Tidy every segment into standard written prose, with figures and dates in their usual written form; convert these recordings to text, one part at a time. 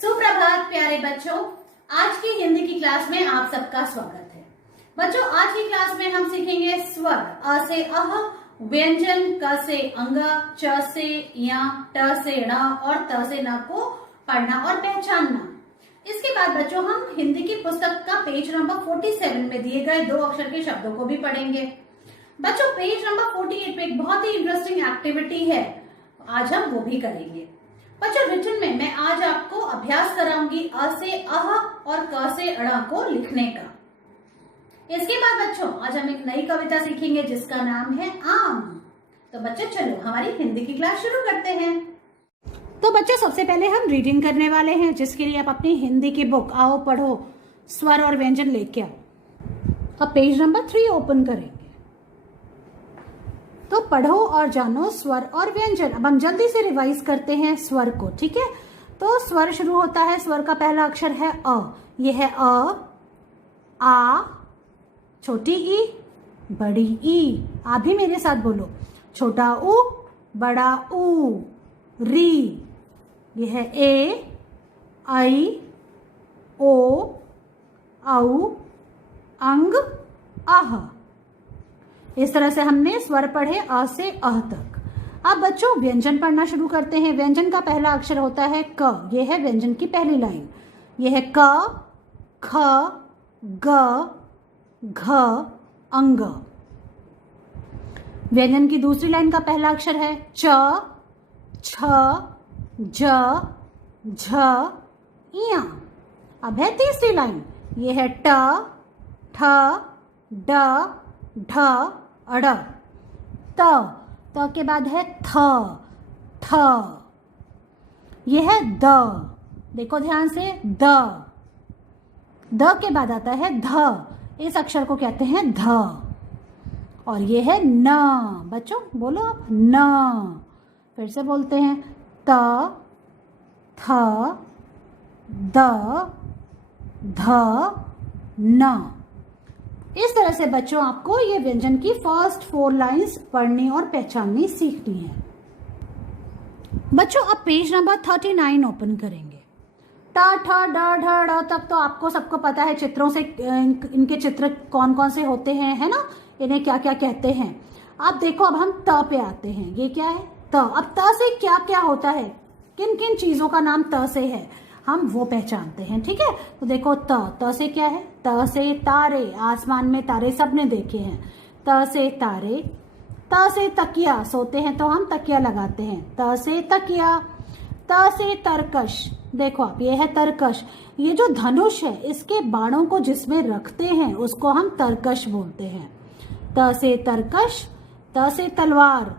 सुप्रभात प्यारे बच्चों, आज की हिंदी की क्लास में आप सबका स्वागत है। बच्चों, आज की क्लास में हम सीखेंगे स्वर अ से अह, व्यंजन क से अंग, च से य, ट से ण और त से न को पढ़ना और पहचानना। इसके बाद बच्चों हम हिंदी की पुस्तक का पेज नंबर 47 में दिए गए 2 अक्षर के शब्दों को भी पढ़ेंगे। बच्चों, पेज नंबर 48 पे एक बहुत ही इंटरेस्टिंग एक्टिविटी है, आज हम वो भी करेंगे। बच्चों, रिटन में मैं आज आपको अभ्यास कराऊंगी अ से अह और क से अण को लिखने का। इसके बाद बच्चों आज हम एक नई कविता सीखेंगे जिसका नाम है आम। तो बच्चों चलो हमारी हिंदी की क्लास शुरू करते हैं। तो बच्चों सबसे पहले हम रीडिंग करने वाले हैं, जिसके लिए आप अपनी हिंदी की बुक आओ पढ़ो स्वर और व्यंजन लेके आओ। अब पेज नंबर 3 ओपन करेंगे। तो पढ़ो और जानो स्वर और व्यंजन। अब हम जल्दी से रिवाइज करते हैं स्वर को, ठीक है। तो स्वर शुरू होता है, स्वर का पहला अक्षर है अ। यह है अ, आ, छोटी ई, बड़ी ई। आप भी मेरे साथ बोलो, छोटा ऊ, बड़ा ऊ, री। यह है ए, आई, ओ, औ, अंग, आह। इस तरह से हमने स्वर पढ़े अ से अह तक। अब बच्चों व्यंजन पढ़ना शुरू करते हैं। व्यंजन का पहला अक्षर होता है क। यह है व्यंजन की पहली लाइन। यह है क, ख, ग, घ, अंग। व्यंजन की दूसरी लाइन का पहला अक्षर है च, छ, ज, झ, इया। अब है तीसरी लाइन। यह है ट, ठ, ड, ढ, अड़। त के बाद है थ, ठ। यह है द। देखो ध्यान से, द के बाद आता है ध। इस अक्षर को कहते हैं ध। और यह है न। बच्चों बोलो आप, न। फिर से बोलते हैं त, थ, द, ध, न। इस तरह से बच्चों आपको ये व्यंजन की फर्स्ट 4 लाइंस पढ़नी और पहचाननी सीखनी है। बच्चों अब पेज नंबर 39 ओपन करेंगे। ट, ठ, ड, ढ, ड़ तक तो आपको सबको पता है, चित्रों से इनके चित्र कौन कौन से होते हैं, है ना, इन्हें क्या क्या कहते हैं। अब देखो, अब हम त पे आते हैं। ये क्या है? त। अब त से क्या क्या होता है, किन किन चीजों का नाम त से है, हम वो पहचानते हैं, ठीक है। तो देखो त से क्या है? त से तारे, आसमान में तारे सबने देखे हैं। त से तारे। त से तकिया, सोते हैं तो हम तकिया लगाते हैं, त से तकिया। त से तरकश, देखो आप, ये है तरकश। ये जो धनुष है, इसके बाणों को जिसमें रखते हैं उसको हम तरकश बोलते हैं। त से तरकश। त से तलवार,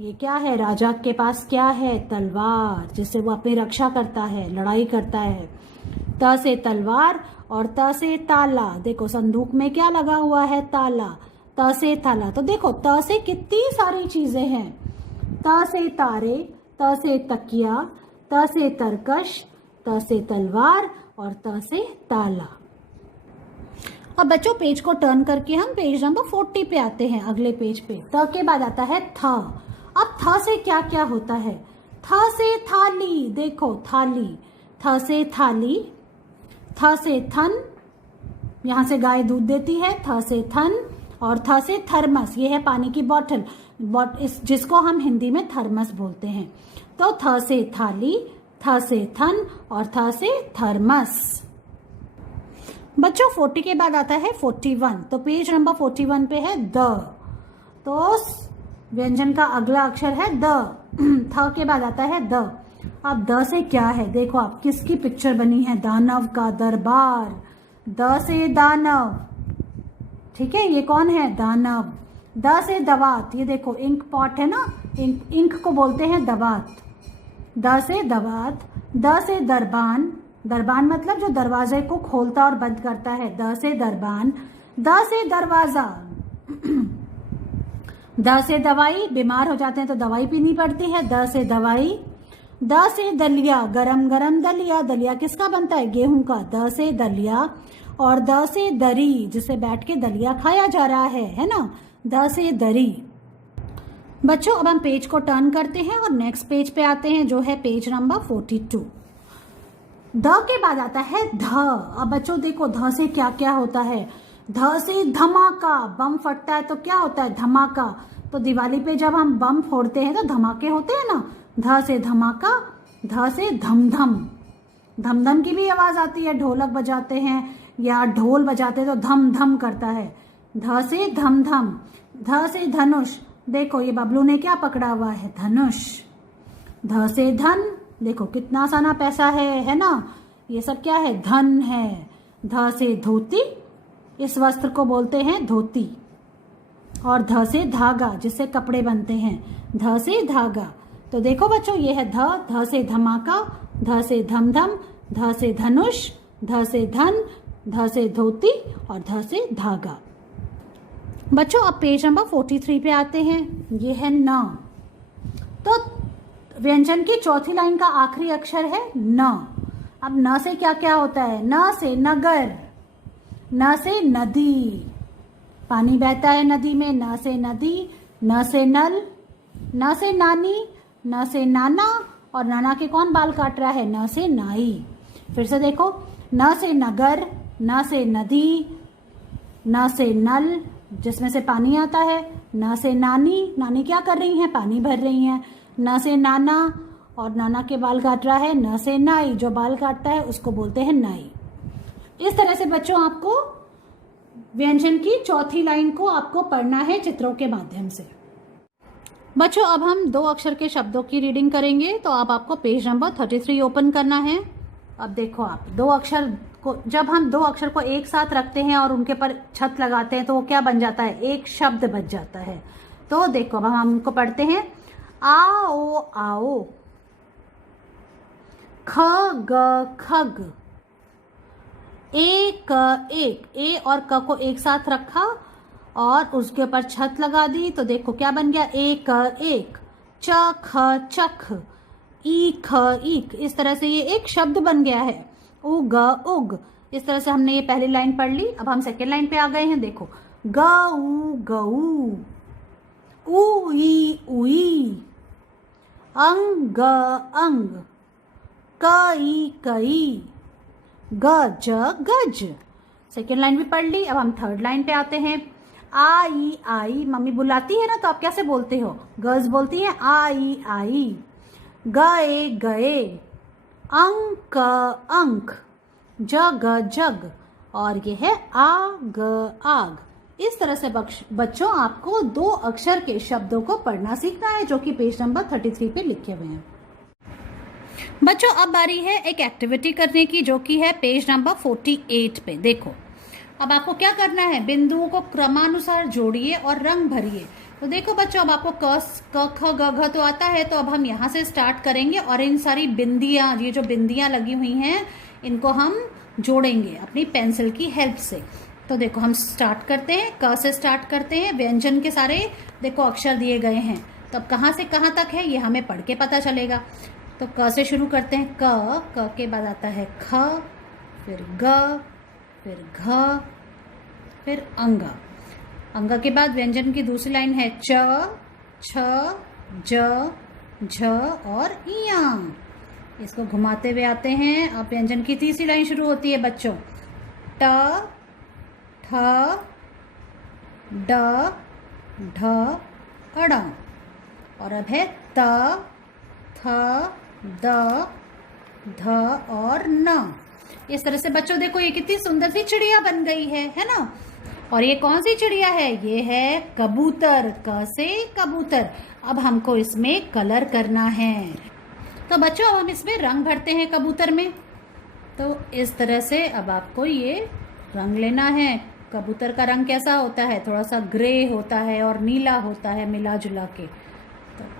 ये क्या है? राजा के पास क्या है? तलवार, जिससे वो अपनी रक्षा करता है, लड़ाई करता है। त से तलवार। और त से ताला, देखो संदूक में क्या लगा हुआ है? ताला। त से ताला। तो देखो त से कितनी सारी चीजें हैं। त से तारे, त से तकिया, त से तरकश, त से तलवार और त से ताला। अब बच्चों पेज को टर्न करके हम पेज नंबर 40 पे आते हैं, अगले पेज पे। त के बाद आता है थ। अब थ से क्या क्या होता है? थ से थाली, देखो थाली। थ से थाली। थ से थन, यहां से गाय दूध देती है, थ से थन। और थ से थर्मस, ये है पानी की बॉटल, जिसको हम हिंदी में थर्मस बोलते हैं। तो थ से थाली, थ से थन और थ से थर्मस। बच्चों 40 के बाद आता है 41। तो पेज नंबर 41 पे है द। तो व्यंजन का अगला अक्षर है द। थ के बाद आता है द। अब द से क्या है? देखो आप, किसकी पिक्चर बनी है? दानव का दरबार। द से दानव, ठीक है, ये कौन है? दानव। द से दवात, ये देखो इंक पॉट है ना, इंक को बोलते हैं दवात। द से दवात। द से दरबान, दरबान मतलब जो दरवाजे को खोलता और बंद करता है, द से दरबान। द से दरवाजा। द से दवाई, बीमार हो जाते हैं तो दवाई पीनी पड़ती है, द से दवाई। द से दलिया, गरम गरम दलिया। दलिया किसका बनता है? गेहूं का। द से दलिया। और द से दरी, जिसे बैठ के दलिया खाया जा रहा है ना, द से दरी। बच्चों अब हम पेज को टर्न करते हैं और नेक्स्ट पेज पे आते हैं, जो है पेज नंबर 42। ध के बाद आता है ध। अब बच्चों देखो ध से क्या क्या होता है। ध से धमाका, बम फटता है तो क्या होता है, धमाका। तो दिवाली पे जब हम बम फोड़ते हैं तो धमाके होते हैं ना। ध से धमाका, ध से धमधम, धमधम की भी आवाज आती है, ढोलक बजाते हैं या ढोल बजाते हैं तो धम धम करता है। ध से धमधम। ध से धनुष, देखो ये बबलू ने क्या पकड़ा हुआ है, धनुष। ध से धन, देखो कितना आसाना पैसा है ना, ये सब क्या है, धन है। ध से धोती, इस वस्त्र को बोलते हैं धोती। और ध से धागा, जिससे कपड़े बनते हैं, ध से धागा। तो देखो बच्चों ये है ध। ध से धमाका, ध से धमधम, ध से धनुष, ध से धन, ध से धोती और ध से धागा। बच्चों अब पेज नंबर 43 पे आते हैं। ये है न। तो व्यंजन की चौथी लाइन का आखिरी अक्षर है न। अब न से क्या क्या होता है, न से नगर, न से नदी, पानी बहता है नदी में, न से नदी। न से नल, न से नानी, न से नाना और नाना के कौन बाल काट रहा है, न से नाई। फिर से देखो, न से नगर, न से नदी, न से नल जिसमें से पानी आता है, न से नानी, नानी क्या कर रही हैं, पानी भर रही हैं। न से नाना और नाना के बाल काट रहा है, न से नाई, जो बाल काटता है उसको बोलते हैं नाई। इस तरह से बच्चों आपको व्यंजन की चौथी लाइन को आपको पढ़ना है चित्रों के माध्यम से। बच्चों अब हम दो अक्षर के शब्दों की रीडिंग करेंगे। तो अब आपको पेज नंबर 33 ओपन करना है। अब देखो आप दो अक्षर को, जब हम दो अक्षर को एक साथ रखते हैं और उनके पर छत लगाते हैं तो वो क्या बन जाता है, एक शब्द बन जाता है। तो देखो अब हम उनको पढ़ते हैं। आओ आओ, ख ग खग, एक एक, ए और क को एक साथ रखा और उसके ऊपर छत लगा दी तो देखो क्या बन गया, एक एक। च ख चख, ई ख ईक, इस तरह से ये एक शब्द बन गया है। उग उग, इस तरह से हमने ये पहली लाइन पढ़ ली। अब हम सेकेंड लाइन पे आ गए हैं। देखो गऊ गऊ, ऊ ई उई, अंग अंग, कई कई, गज गज। सेकेंड लाइन भी पढ़ ली। अब हम थर्ड लाइन पे आते हैं। आई आई, मम्मी बुलाती है ना तो आप कैसे बोलते हो, गर्ल्स बोलती है आई आई। गए गए, अंक अंक, जग जग और ये है आग आग। इस तरह से बच्चों आपको दो अक्षर के शब्दों को पढ़ना सीखना है जो कि पेज नंबर 33 पे लिखे हुए हैं। बच्चों अब बारी है एक एक्टिविटी करने की जो कि है पेज नंबर 48 पे। देखो अब आपको क्या करना है, बिंदुओं को क्रमानुसार जोड़िए और रंग भरिए। तो देखो बच्चों अब आपको क ख ग घ तो आता है, तो अब हम यहाँ से स्टार्ट करेंगे और इन सारी बिंदियाँ, ये जो बिंदियाँ लगी हुई हैं इनको हम जोड़ेंगे अपनी पेंसिल की हेल्प से। तो देखो हम स्टार्ट करते हैं, क से स्टार्ट करते हैं। व्यंजन के सारे देखो अक्षर दिए गए हैं, तो अब कहाँ से कहाँ तक है ये हमें पढ़ के पता चलेगा। तो क से शुरू करते हैं, क के बाद आता है ख, फिर ग, फिर घ, फिर अंग। अंग के बाद व्यंजन की दूसरी लाइन है च, छ, ज, झ और इया। इसको घुमाते हुए आते हैं। अब व्यंजन की तीसरी लाइन शुरू होती है बच्चों, ट, ठ, ड, ढ, अड़। और अब है त, थ, द, ध और न। इस तरह से बच्चों देखो ये कितनी सुंदर सी चिड़िया बन गई है ना। और ये कौन सी चिड़िया है, ये है कबूतर, क से कबूतर। अब हमको इसमें कलर करना है। तो बच्चों अब हम इसमें रंग भरते हैं कबूतर में। तो इस तरह से अब आपको ये रंग लेना है। कबूतर का रंग कैसा होता है, थोड़ा सा ग्रे होता है और नीला होता है मिला जुला के। तो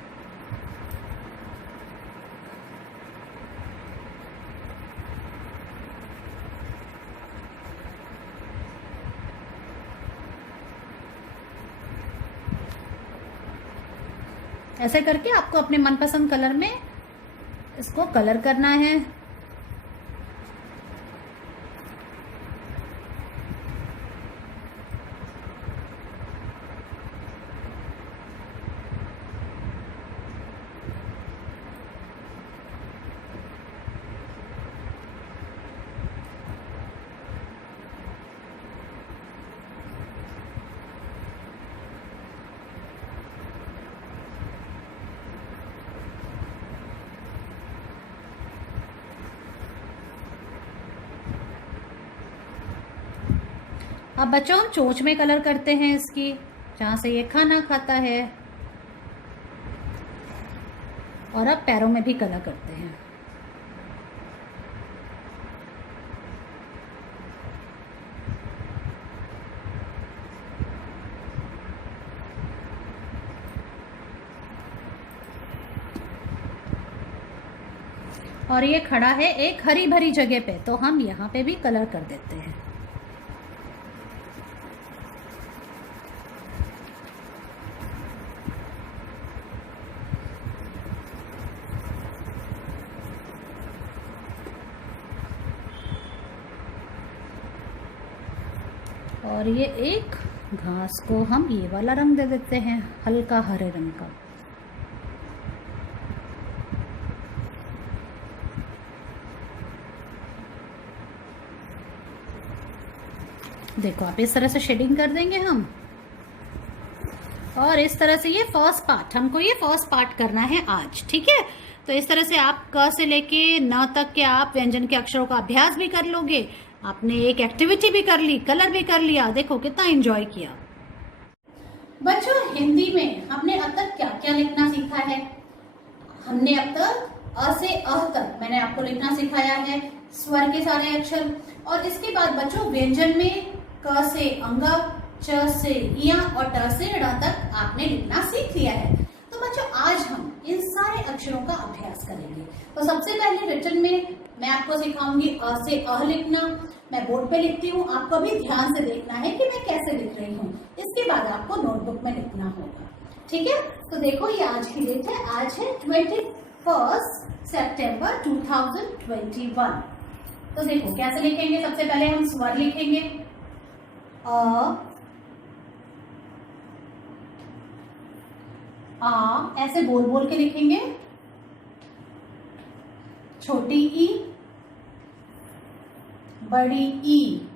ऐसे करके आपको अपने मनपसंद कलर में इसको कलर करना है। अब बच्चों हम चोंच में कलर करते हैं इसकी, जहाँ से ये खाना खाता है। और अब पैरों में भी कलर करते हैं। और ये खड़ा है एक हरी भरी जगह पे, तो हम यहाँ पे भी कलर कर देते हैं। और ये एक घास को हम ये वाला रंग दे देते हैं, हल्का हरे रंग का। देखो आप इस तरह से शेडिंग कर देंगे हम। और इस तरह से ये फर्स्ट पार्ट, हमको ये फर्स्ट पार्ट करना है आज, ठीक है। तो इस तरह से आप क से लेके न तक के आप व्यंजन के अक्षरों का अभ्यास भी कर लोगे, आपने एक एक्टिविटी भी कर ली, कलर भी कर लिया। देखो कितना एंजॉय किया। बच्चों हिंदी में हमने अब तक क्या क्या लिखना सीखा है? हमने अब तक अ से अह तक मैंने आपको लिखना सिखाया है, स्वर के सारे अक्षर। और इसके बाद बच्चों व्यंजन में क से अंग, च से इया और ट से ड़ तक आपने लिखना सीख लिया है। तो बच्चों आज हम इन सारे अक्षरों का अभ्यास करेंगे। तो सबसे पहले रिटन में मैं आपको सिखाऊंगी अ से अह लिखना। मैं बोर्ड पे लिखती हूँ, आपको भी ध्यान से देखना है कि मैं कैसे लिख रही हूँ। इसके बाद आपको नोटबुक में लिखना होगा, ठीक है। तो देखो ये आज की डेट है, आज है 21 सितंबर 2021। तो देखो कैसे लिखेंगे। सबसे पहले हम स्वर लिखेंगे, आ ऐसे बोल बोल के लिखेंगे। छोटी ई, बड़ी ई,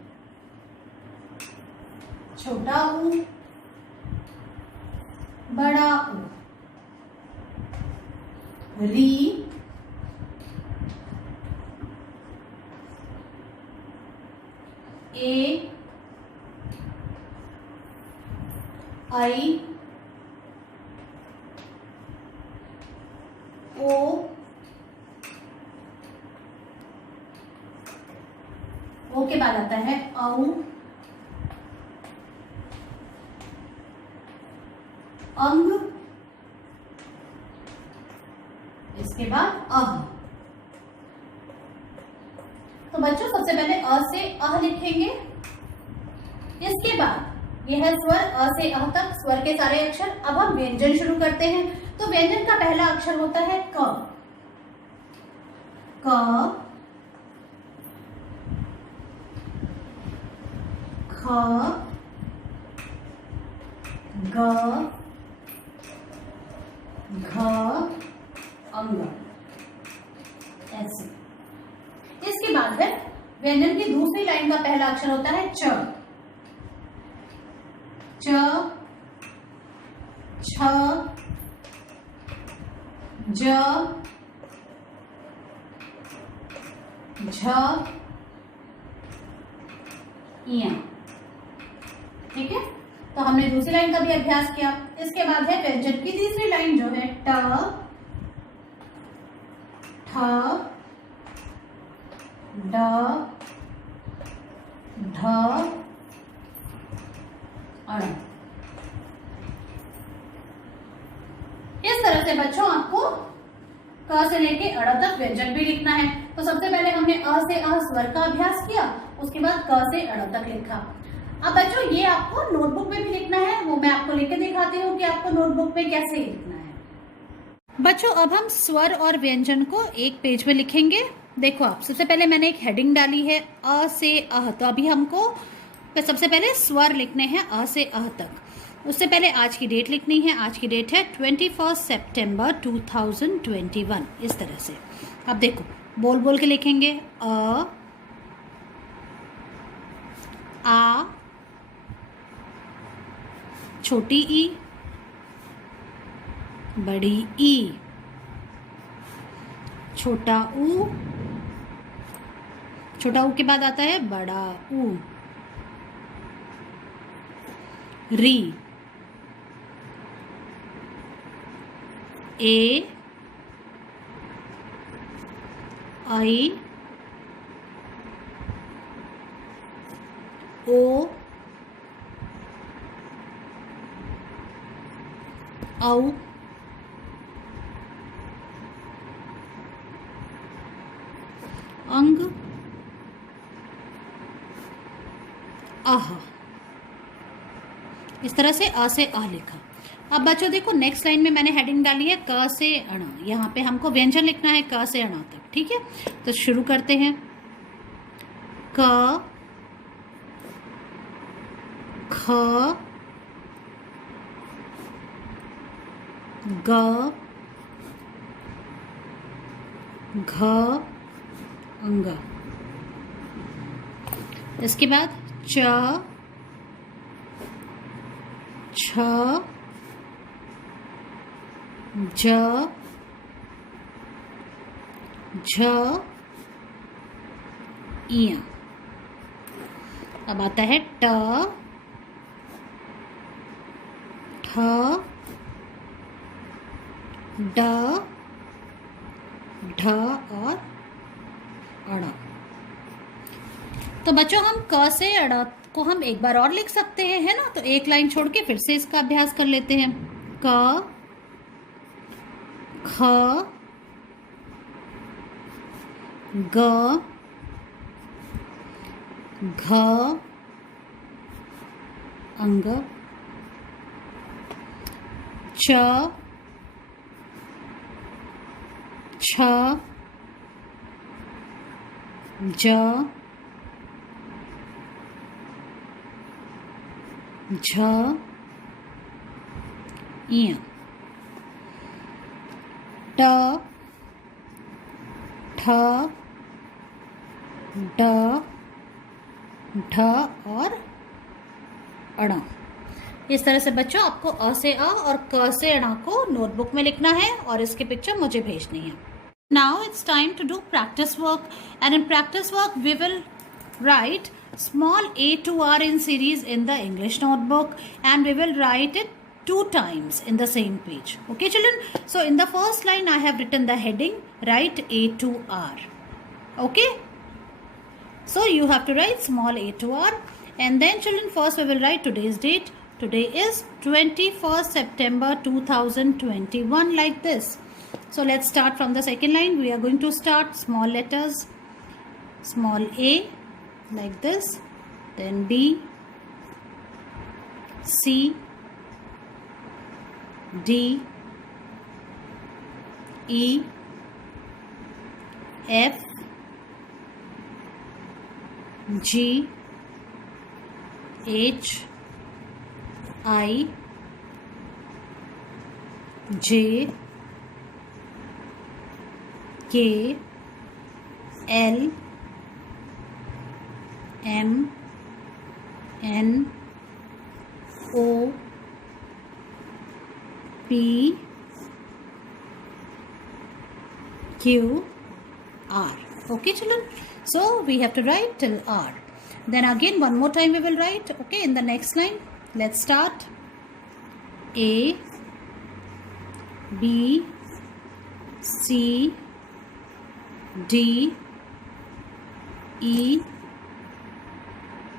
छोटा ऊ, बड़ा ऊ, री, ए, आई, ओ, ओ के बाद आता है औ, अंग, इसके बाद अह। तो बच्चों सबसे पहले अ से अह लिखेंगे। इसके बाद यह है स्वर अ से अह तक, स्वर के सारे अक्षर। अब हम व्यंजन शुरू करते हैं। तो व्यंजन का पहला अक्षर होता है क। क, ख, ग, घ, अंग, ऐसे। इसके बाद है व्यंजन की दूसरी लाइन का पहला अक्षर होता है च। च, छ, ज, झ, इया, ठीक है। तो हमने दूसरी लाइन का भी अभ्यास किया। इसके बाद है व्यंजन की तीसरी लाइन जो है ट, ठ, ड, ढ, अड़। इस तरह से बच्चों आपको क से लेके अड़ तक व्यंजन भी लिखना है। तो सबसे पहले हमने अ से अह स्वर का अभ्यास किया, उसके बाद क से अड़ तक लिखा। अब बच्चों ये आपको नोटबुक में भी लिखना है, वो मैं आपको लिख के दिखाती हूँ कि आपको नोटबुक में कैसे लिखना है। बच्चों अब हम स्वर और व्यंजन को एक पेज में लिखेंगे। देखो आप, सबसे पहले मैंने एक हेडिंग डाली है अ से अह। तो अभी हमको सबसे पहले स्वर लिखने हैं अ से अह तक। उससे पहले आज की डेट लिखनी है। आज की डेट है 21 सितंबर 2021। इस तरह से अब देखो बोल बोल के लिखेंगे। अ, आ, छोटी ई, बड़ी ई, छोटा ऊ, छोटा ऊ के बाद आता है बड़ा ऊ, री, ए आई ओ औ अंग आह। इस तरह से अ से आ लिखा। अब बच्चों देखो नेक्स्ट लाइन में मैंने हेडिंग डाली है क से अणा। यहाँ पे हमको व्यंजन लिखना है क से अणा तक, ठीक है। तो शुरू करते हैं। क, ख, ग, घ, अंग। इसके बाद च, छ, ज, झ, इया। अब आता है ट, ठ, ड, ढ और अड़ा। तो बच्चों हम क से अड़ा को हम एक बार और लिख सकते हैं, है ना। तो एक लाइन छोड़ के फिर से इसका अभ्यास कर लेते हैं। क, ख, ग, घ, अंग, च, छ, ज, झ, इया। ट, ठ, ड, ढ और अड़ा। इस तरह से बच्चों आपको अ से अ और क से अणा को नोटबुक में लिखना है और इसकी पिक्चर मुझे भेजनी है। Now it's time to do practice work and in practice work we will write small a to r in series in the English notebook and we will write it 2 times in the same page. Okay children, so in the first line I have written the heading write a to r. Okay, so you have to write small a to r and then children first we will write today's date. Today is 21st September 2021 like this. So let's start from the second line. We are going to start small letters, small a like this, then B, C, D, E, F, G, H, I, J, K, L, M, N, O, P, Q, R. Okay children, so we have to write till R. Then again one more time we will write. Okay, in the next line let's start. A, B, C, D, E,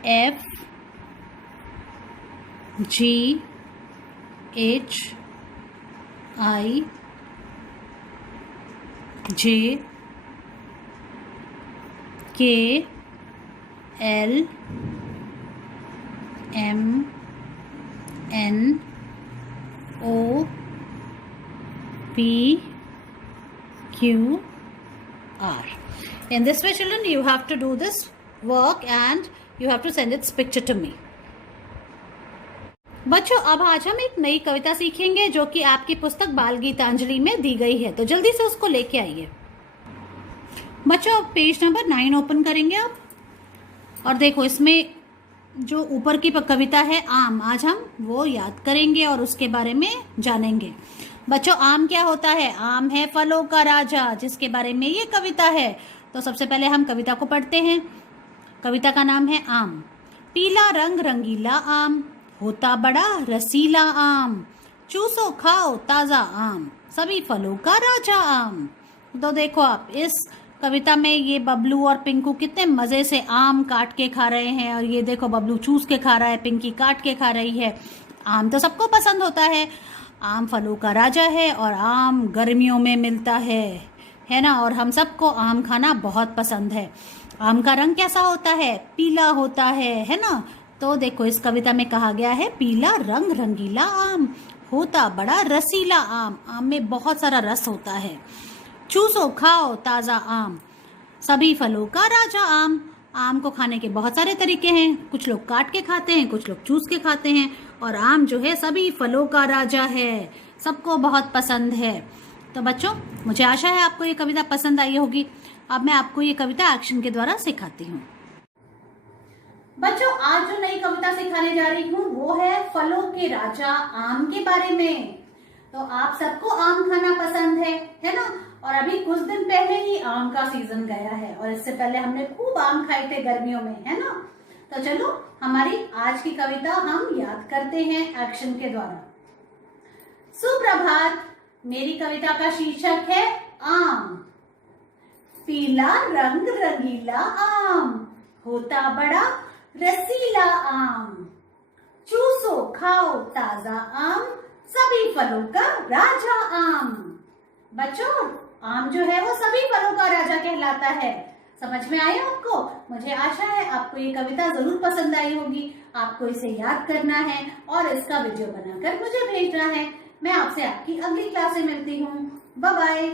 F, G, H, I, J, K, L, M, N, O, P, Q, R. In this way children you have to do this work and you have to send its picture to me. बच्चों अब आज हम एक नई कविता सीखेंगे जो कि आपकी पुस्तक बाल गीतांजलि में दी गई है, तो जल्दी से उसको लेके आइए। बच्चों अब पेज नंबर 9 ओपन करेंगे आप और देखो इसमें जो ऊपर की कविता है आम, आज हम वो याद करेंगे और उसके बारे में जानेंगे। बच्चों आम क्या होता है? आम है फलों का राजा, जिसके बारे में ये कविता है। तो सबसे पहले हम कविता को पढ़ते हैं। कविता का नाम है आम। पीला रंग रंगीला आम, होता बड़ा रसीला आम, चूसो खाओ ताजा आम, सभी फलों का राजा आम। तो देखो आप इस कविता में ये बबलू और पिंकू कितने मजे से आम काट के खा रहे हैं, और ये देखो बबलू चूस के खा रहा है, पिंकी काट के खा रही है। आम तो सबको पसंद होता है, आम फलों का राजा है और आम गर्मियों में मिलता है ना। और हम सबको आम खाना बहुत पसंद है। आम का रंग कैसा होता है? पीला होता है ना। तो देखो इस कविता में कहा गया है पीला रंग रंगीला आम, होता बड़ा रसीला आम, आम में बहुत सारा रस होता है। चूसो खाओ ताजा आम, सभी फलों का राजा आम। आम को खाने के बहुत सारे तरीके हैं, कुछ लोग काट के खाते हैं, कुछ लोग चूस के खाते हैं, और आम जो है सभी फलों का राजा है, सबको बहुत पसंद है। तो बच्चों, मुझे आशा है आपको ये कविता पसंद आई होगी। अब मैं आपको ये कविता एक्शन के द्वारा सिखाती हूँ। बच्चों, आज जो नई कविता सिखाने जा रही हूँ वो है फलों के राजा आम के बारे में। तो आप सबको आम खाना पसंद है ना। और अभी कुछ दिन पहले ही आम का सीजन गया है, और इससे पहले हमने खूब आम खाए थे गर्मियों में, है ना। तो चलो हमारी आज की कविता हम याद करते हैं एक्शन के द्वारा। सुप्रभात, मेरी कविता का शीर्षक है आम। पीला रंग रंगीला आम, होता बड़ा रसीला आम, चूसो खाओ ताजा आम, सभी फलों का राजा आम। बच्चों, आम जो है वो सभी फलों का राजा कहलाता है। समझ में आया आपको? मुझे आशा है आपको ये कविता जरूर पसंद आई होगी। आपको इसे याद करना है और इसका वीडियो बनाकर मुझे भेजना है। मैं आपसे आपकी अगली क्लास में मिलती हूँ। Bye bye.